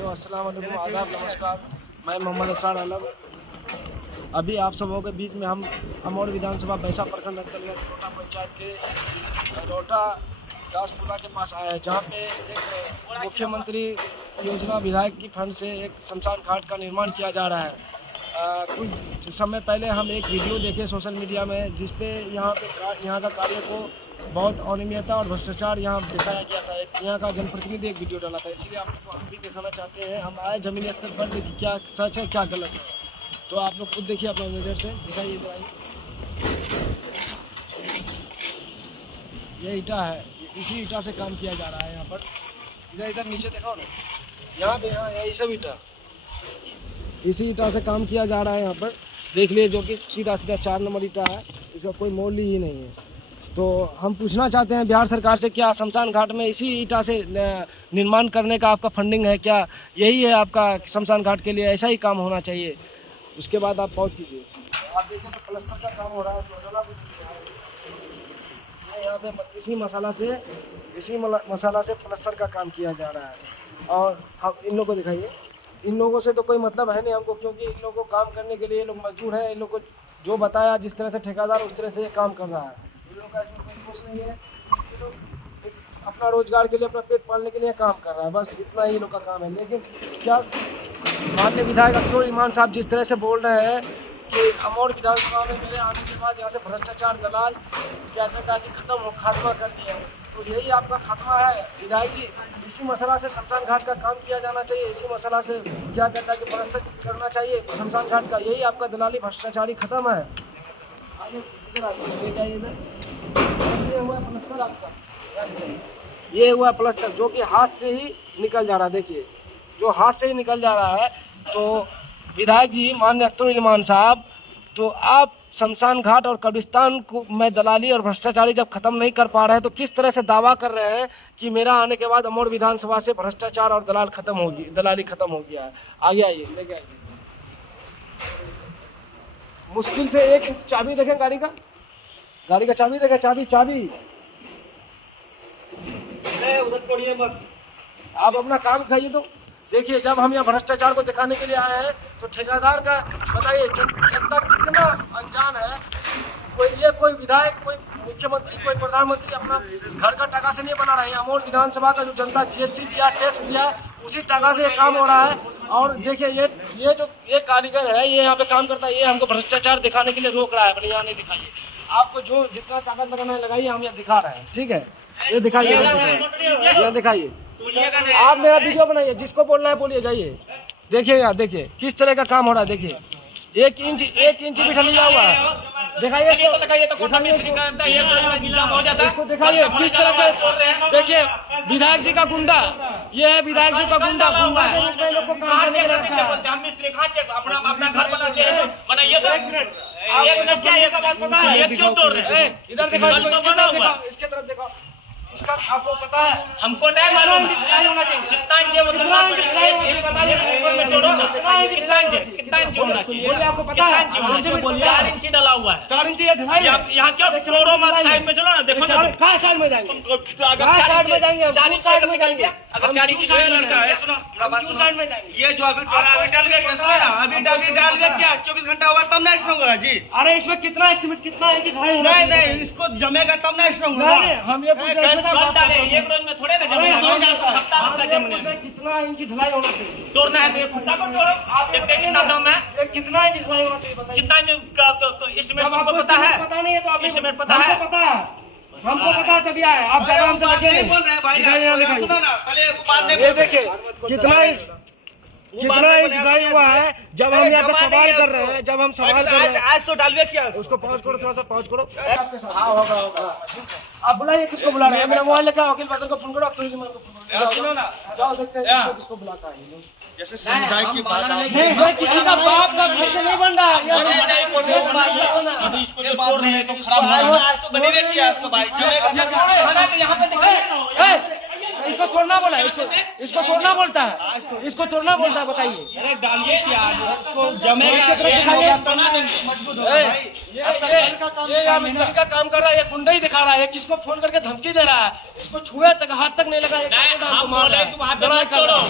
Hello अस्सलाम वालेकुम, आदाब, नमस्कार। मैं मोहम्मद असरार आलम। अभी आप सबों के बीच में हम अमौर विधानसभा बैसा प्रखंड अंतर्गत रोटा पंचायत के रोटा दासपुरा के पास आए हैं, जहाँ पे एक मुख्यमंत्री योजना विधायक की फंड से एक शमशान घाट का निर्माण किया जा रहा है। कुछ समय पहले हम एक वीडियो देखे सोशल मीडिया में, जिसपे यहाँ का कार्य को बहुत अनियमितता और भ्रष्टाचार यहाँ दिखाया गया था। एक यहाँ का जनप्रतिनिधि एक वीडियो डाला था, इसलिए आप लोग को हम भी दिखाना चाहते हैं। हम आए जमीनी स्तर पर कि क्या सच है क्या गलत है, तो आप लोग खुद देखिए अपने नज़र से, दिखाइए दिखाइए। ये ईटा है, इसी ईटा से काम किया जा रहा है यहाँ पर। इधर इधर नीचे दिखाओ ना, यहाँ पे हाँ यही सब ईटा, इसी ईटा से काम किया जा रहा है यहाँ पर। देख लिए, जो कि सीधा सीधा 4 नंबर ईटा है, इसका कोई मोल ही नहीं है। तो हम पूछना चाहते हैं बिहार सरकार से, क्या शमशान घाट में इसी ईटा से निर्माण करने का आपका फंडिंग है? क्या यही है आपका शमशान घाट के लिए? ऐसा ही काम होना चाहिए, उसके बाद आप पहुँच कीजिए। आप देखें तो प्लास्टर का काम हो रहा है, मसाला भी यहाँ पे इसी मसाला से प्लास्टर का काम किया जा रहा है। और हम इन लोगों को दिखाइए, इन लोगों से तो कोई मतलब है नहीं हमको, क्योंकि इन लोगों को काम करने के लिए ये लोग मजदूर हैं। इन लोग को जो बताया, जिस तरह से ठेकेदार, उस तरह से ये काम कर रहा है। इन लोगों का इसमें कोई दोष नहीं है। ये लोग अपना रोजगार के लिए, अपना पेट पालने के लिए काम कर रहा है, बस इतना ही लोग का काम है। लेकिन क्या माननीय विधायक अब्दुल ईमान साहब जिस तरह से बोल रहे हैं कि अमौर विधानसभा में मेरे आने के बाद यहाँ से भ्रष्टाचार दलाल क्या कहता है कि खात्मा कर दिया है, तो यही आपका खात्मा है विधायक जी। इसी मसला से शमशान घाट का काम किया जाना चाहिए, इसी मसला से क्या कहता है कि प्लास्टर करना चाहिए शमशान घाट का। यही आपका दलाली भ्रष्टाचारी खत्म है। आगे ले जाइए इधर, ये हुआ प्लास्टर आपका, ये हुआ प्लास्टर जो कि हाथ से ही निकल जा रहा है। देखिए, जो हाथ से ही निकल जा रहा है। तो विधायक जी माननीय अब्दुल ईमान साहब, तो आप शमशान घाट और कब्रिस्तान को में दलाली और भ्रष्टाचारी जब खत्म नहीं कर पा रहे हैं, तो किस तरह से दावा कर रहे हैं कि मेरा आने के बाद अमौर विधानसभा से भ्रष्टाचार और दलाली खत्म हो गया है? आगे आइए, लेके आइए। मुश्किल से एक चाबी देखें गाड़ी का चाबी देखें, चाबी उधर पड़िए मत, आप अपना काम खाइए। तो देखिए, जब हम यहाँ भ्रष्टाचार को दिखाने के लिए आए हैं, तो ठेकेदार का बताइए जनता कितना अनजान है। कोई विधायक, कोई मुख्यमंत्री, कोई प्रधानमंत्री अपना घर का टका से नहीं बना रहे हैं। अमौर विधानसभा का जो जनता GST दिया, टैक्स दिया, उसी टका से ये काम हो रहा है। और देखिए, ये कारीगर है, ये यहाँ पे काम करता है, ये हमको भ्रष्टाचार दिखाने के लिए रोक रहा है। अपने यहाँ नहीं दिखाइए, आपको जो जितना ताकत लगाना है लगाइए, हम यहाँ दिखा रहे हैं, ठीक है? ये दिखाइए, ये दिखाइए। आप मेरा वीडियो बनाइए, जिसको बोलना है बोलिए, जाइए। देखिए यार, देखिए किस तरह का काम हो रहा है। देखिए 1 इंच भी ढलिया हुआ है। दिखाइए इसको, दिखाइए किस तरह से। देखिए, विधायक जी का गुंडा, ये है विधायक जी का गुंडा के रूप में लोग को काम करने के लिए रखा है। हम मिस्त्री अपना घर बनाते हैं, बनाइए तो 1 मिनट, आपको क्या ये का बात पता है? ये क्यों तोड़ रहे हैं? इधर देखो, इसके तरफ देखो, इसका आपको पता है? हमको नहीं मालूम जितना इंच कितना इंच होना चाहिए, बोलिए, आपको पता है? 4 इंच डाला हुआ है। 4 इंच ये ढलाई है। यहाँ क्यों छोड़ो मत, साइड में चलो ना, देखो ना कहाँ साइड में जाएंगे? अगर कहाँ साइड में जाएंगे? 4 इंच साइड में जाएंगे। अगर 4 इंच लड़का है, सुनो हमारा बात सुनो। साइड में जाएंगे। ये जो अभी डाल गया क्या 24 घंटा होगा तब ना स्ट्रॉन्ग होगा जी। अरे इसमें कितना एस्टिमेट, कितना इंच ढलाई होना नहीं चाहिए? नहीं, इसको जमेगा तब ना स्ट्रॉन्ग नहीं, होगा। हम ये पूछ रहे हैं, कब डाले? एक रोज में थोड़े ना जमेगा, हम ये पूछ रहे हैं कितना इंच ढलाई होना चाहिए? तोड़ना है तो ये खुट्टा को तोड़ो। आप देखते हैं कितना दम है, ये कितना इंच ढलाई होना चाहिए बताइए? जितना इंच इसमें जब आपको पता है, पता नहीं है तो आप इसमें पता है, हमको पता है तभी आए आप। ज्यादा हमसे लगे नहीं बोल रहे हैं भाई, दिखाइए। सुनो ना, पहले वो बात नहीं ये बोल रहे। देखिए कितना इंच ढलाई हुआ है। जब हम यहाँ पे सवाल कर रहे हैं, जब हम सवाल कर रहे हैं, आज तो डालवे क्या उसको पॉज करो, थोड़ा सा पॉज करो। हाँ होगा। आप बुलाइए, किसको बुला रहे हैं? मेरा मोबाइल लेकर वकील बदल को फोन करो, अब्दुल ईमान को फोन करो। सुनो ना, जाओ देखते हैं किसको बुलाता है। जैसे समुदाय की बात नहीं, किसी का बाप का घर से नहीं बन रहा है। अभी इसको जो तोड़ रहे हैं तो खराब हो रहा है। आज तो बनी रहती है, आज तो भाई यहाँ पे दिखाइए ना, इसको छोड़ना बोला, इसको छोड़ना बोलता है, इसको छोड़ना बोलता है, बताइए। अरे डालिए क्या उसको जमेगा, मजबूत होगा भाई। ये यहाँ मिस्त्री का काम कर रहा है, ये गुंडा ही दिखा रहा है, किसको फोन करके धमकी दे रहा है, इसको छुए तक हाथ तक नहीं लगा, हम बोले कि वहाँ पे मत तोड़ो,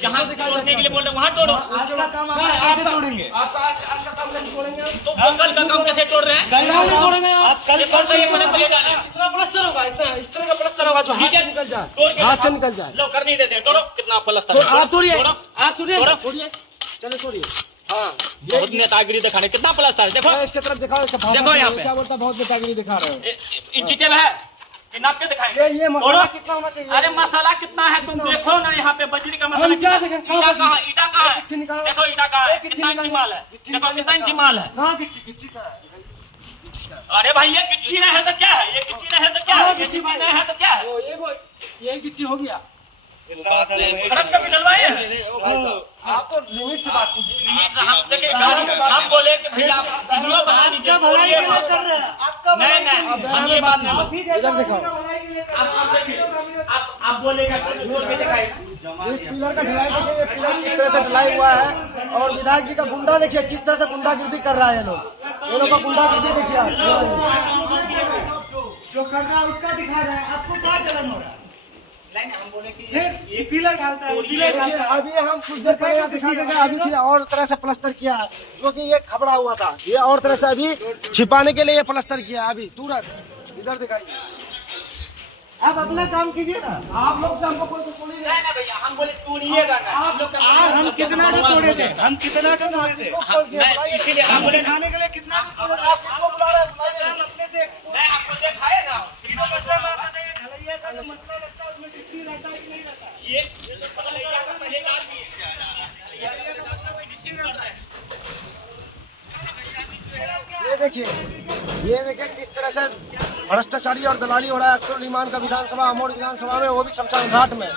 जहाँ तोड़ने के लिए बोल रहे वहाँ तोड़ो। आज का काम आप कैसे तोड़ेंगे? आपका आज का काम कैसे तोड़ेंगे? तो कल का काम कैसे तोड़ रहे हैं? आप कल परसों ये मैंने पहले डाला। इतना प्लस्तर होगा, इतना इस तरह का प्लस्तर होगा जो हाथ से निकल तोड़ जाए, के हाथ से निकल जाए। लो कर नहीं देते, तोड़ो कितना प्लस्तर तो है, आप तोड़िए, तोड़ो। आप तोड़िए, तोड़ो। तोड़िए, चलो तोड़िए। हाँ, बहुत नेतागिरी दिखाने, कितना प्लस्तर है देखो। इसके तरफ दिखाओ, इसका भाषा देखो यहाँ सुनो, पे। क्या बोलता है, बहुत नेतागिरी दिखा रहे हो। इंचिटेब है कि नाप के दिखाएंगे? ये मसाला कितना होना चाहिए? अरे मसाला कितना है तुम देखो ना, यहाँ पे बजरी का मसाला हम क्या कितना- देखें? ईटा कहाँ है? ईटा कहाँ गिट्टी है? निकालो। देखो ईटा कहाँ है, गिट्टी कितना इंची निकालो। माल है, गिट्टी देखो निकालो। कितना इंची माल है। कहाँ गिट्टी का है? अरे भाई ये गिट्टी नहीं है तो क्या है, ये गिट्टी नहीं है तो क्या है, ये गिट्टी नहीं है तो क्या है? ओ, ये गिट्टी हो गया। खर्च का भी डलवाए आप तो लिमिट से बात कीजिए। हम देखे हम बोले कि भैया आप वीडियो बना लीजिए, बोलिए मत। नहीं नहीं हम ये बात नहीं बोले। इधर दिखाओ, आप बोलेगा बोल के दिखाइए। इस पिलर का ढलाई देखिए, ये पिलर किस तरह से ढलाई हुआ है, और विधायक जी का गुंडा देखिए किस तरह से गुंडागिर्दी कर रहा है। ये लोग का गुंडागिर्दी देखिए आप। जो कर रहा है उसका दिखा रहा है, आपको क्या जलन हो रहा है? हम बोले कि ये पिलर डालता है, पिलर देखिए, अभी हम कुछ देर पहले यहाँ दिखा देंगे, अभी फिर और तरह से प्लास्टर किया है, जो कि ये खबड़ा हुआ था, ये और तरह से अभी छिपाने के लिए ये प्लास्टर किया है। अभी तुरंत इधर दिखाइए, आप अपना काम कीजिए ना। आप लोग से हमको कोई दुश्मनी नहीं है। नहीं ना भैया हम बोले तोड़िएगा ना, हम लोग आज हम कितना का तोड़े थे, हम कितना का तोड़े थे, किसको खोल के नहीं, बताइए? इसीलिए हम बोले ना, खाने के लिए कितना का तोड़े थे? आप किसको बुला रहे हैं? बुलाइए। हम अपने से एक्सपोर्ट नहीं आपको दिखाए ना मसला बात है, ढलैया का जो मसला लगता है उसमें गिट्टी रहता है कि नहीं रहता है? ये ढलैया का पहले का आदमी है। ढलैया का मतलब कोई डिस्ट्री करता है। ये देखिए किस तरह से भ्रष्टाचारी और दलाली हो रहा है अख्तरुल ईमान का विधानसभा, अमोड़ विधानसभा में, वो भी शमशान घाट में।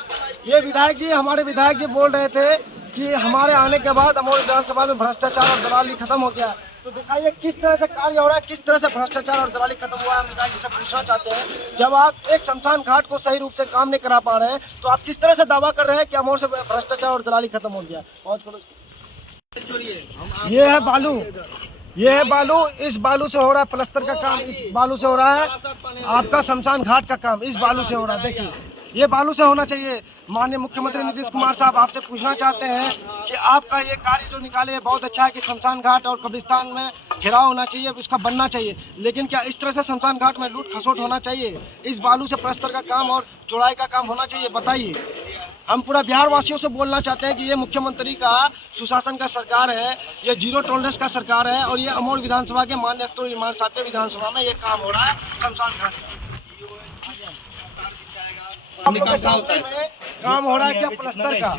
ये विधायक जी, हमारे विधायक जी बोल रहे थे कि हमारे आने के बाद अमोड़ विधानसभा में भ्रष्टाचार और दलाली खत्म हो गया। तो दिखाइए किस तरह से कार्य हो रहा है, किस तरह से भ्रष्टाचार और दलाली खत्म हुआ है। हम विधायक जी से पूछना चाहते हैं, जब आप एक शमशान घाट को सही रूप से काम नहीं करा पा रहे हैं, तो आप किस तरह से दावा कर रहे हैं कि अमोड़ से भ्रष्टाचार और दलाली खत्म हो गया। ये है बालू, ये है बालू, इस बालू से हो रहा है प्लास्टर का काम, इस बालू से हो रहा है आपका शमशान घाट का काम, इस बालू से हो रहा है। देखिए ये बालू से होना चाहिए। माननीय मुख्यमंत्री नीतीश कुमार साहब, आपसे पूछना चाहते हैं कि आपका ये कार्य जो निकाले बहुत अच्छा है कि शमशान घाट और कब्रिस्तान में घेराव होना चाहिए, उसका बनना चाहिए, लेकिन क्या इस तरह से शमशान घाट में लूट खसोट होना चाहिए? इस बालू से प्लास्टर का काम और चौड़ाई का काम होना चाहिए? बताइए। हम पूरा बिहार वासियों से बोलना चाहते हैं कि ये मुख्यमंत्री का सुशासन का सरकार है, ये जीरो टॉलरेंस का सरकार है, और ये अमोड़ विधानसभा के माननीय अख्तरुल ईमान साहब के विधानसभा में ये काम हो रहा है शमशान घाट का। आप लोग के सामने में काम हो रहा है क्या प्लास्टर का,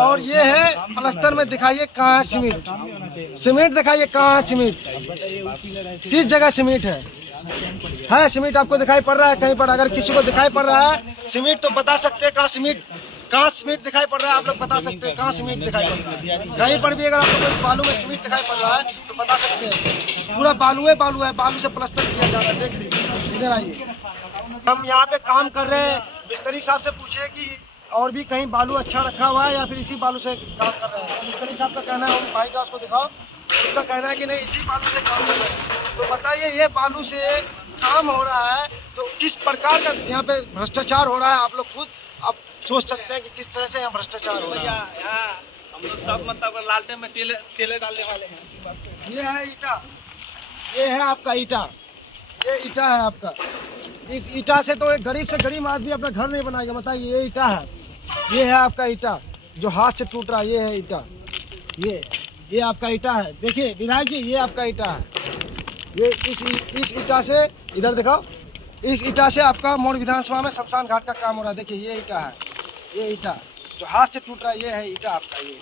और ये है प्लास्टर में दिखाइए कहाँ है सीमेंट, सीमेंट दिखाइए कहाँ है सीमेंट, किस जगह सीमेंट है सीमेंट आपको दिखाई पड़ रहा है कहीं पर? अगर किसी को दिखाई पड़ रहा है सीमेंट तो बता सकते हैं कहाँ सीमेंट दिखाई पड़ रहा है, आप लोग बता सकते हैं कहाँ सीमेंट दिखाई पड़ रहा है? कहीं पर भी अगर आप लोग इस बालू में सीमेंट दिखाई पड़ रहा है तो बता सकते हैं। पूरा बालू है, बालू से प्लास्टर किया जा रहा है। देख लीजिए, इधर आइए, हम यहाँ पे काम कर रहे हैं। मिस्त्री साहब से पूछे कि और भी कहीं बालू अच्छा रखा हुआ है या फिर इसी बालू से काम कर रहे हैं। मिस्त्री साहब का कहना है, उन भाई का उसको दिखाओ, उसका कहना है कि नहीं इसी बालू से काम कर रहे हैं। तो बताइए ये बालू से काम हो रहा है तो किस प्रकार का यहाँ पे भ्रष्टाचार हो रहा है? आप लोग खुद आप सोच सकते हैं कि किस तरह से यहाँ भ्रष्टाचार हो रहा है। हम लोग सब मतलब लालटेन में तेले डालने वाले हैं। ये है ईटा, ये है आपका ईटा, ये ईटा है आपका। इस ईटा से तो एक गरीब से गरीब आदमी अपना घर नहीं बनाएगा। बताइए ये ईटा है, ये है आपका ईटा जो हाथ से टूट रहा है, ये है ईटा, ये आपका ईटा है। देखिए विधायक जी, ये आपका ईटा है। ये इस ईटा से, इधर दिखाओ, इस ईटा से आपका मोड़ विधानसभा में शमशान घाट का काम हो रहा है। देखिए ये ईटा है, ये ईटा जो हाथ से टूट रहा है, ये है ईटा आपका। ये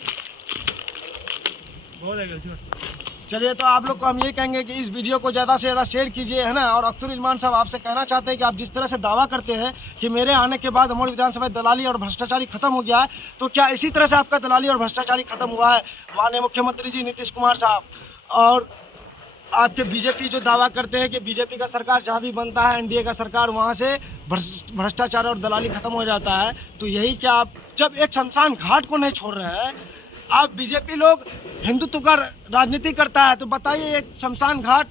चलिए, तो आप लोग को हम ये कहेंगे कि इस वीडियो को ज़्यादा से ज़्यादा शेयर कीजिए, है ना। और अख्तरुल ईमान साहब, आपसे कहना चाहते हैं कि आप जिस तरह से दावा करते हैं कि मेरे आने के बाद अमोड़ विधानसभा दलाली और भ्रष्टाचारी खत्म हो गया है, तो क्या इसी तरह से आपका दलाली और भ्रष्टाचारी खत्म हुआ है? माननीय मुख्यमंत्री जी नीतीश कुमार साहब और आपके बीजेपी जो दावा करते हैं कि बीजेपी का सरकार जहाँ भी बनता है, एनडीए का सरकार, वहाँ से भ्रष्टाचार और दलाली खत्म हो जाता है। तो यही क्या आप जब एक शमशान घाट को नहीं छोड़ रहे हैं, आप बीजेपी लोग हिंदुत्व का राजनीति करता है, तो बताइए एक शमशान घाट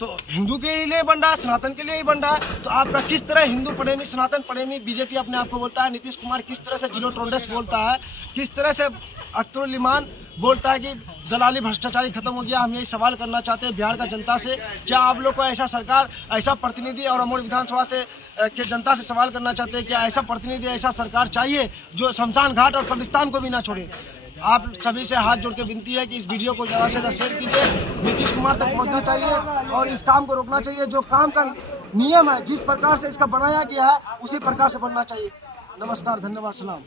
तो हिंदू के लिए बन रहा है, सनातन के लिए ही बन रहा है। तो आपका किस तरह हिंदू प्रेमी, सनातन प्रेमी बीजेपी अपने आप को बोलता है, नीतीश कुमार किस तरह से जीरो टॉलरेंस बोलता है, किस तरह से अख्तरुल इमान बोलता है कि दलाली भ्रष्टाचारी खत्म हो गया। हम यही सवाल करना चाहते हैं बिहार का जनता से, क्या आप लोग को ऐसा सरकार, ऐसा प्रतिनिधि, और अमोल विधानसभा से के जनता से सवाल करना चाहते हैं कि ऐसा प्रतिनिधि, ऐसा सरकार चाहिए जो शमशान घाट और कब्रिस्तान को भी ना छोड़े। आप सभी से हाथ जोड़ के विनती है कि इस वीडियो को ज़्यादा से ज़्यादा शेयर कीजिए, नीतीश कुमार तक पहुंचना चाहिए और इस काम को रोकना चाहिए। जो काम का नियम है, जिस प्रकार से इसका बनाया गया है, उसी प्रकार से बनना चाहिए। नमस्कार, धन्यवाद, सलाम।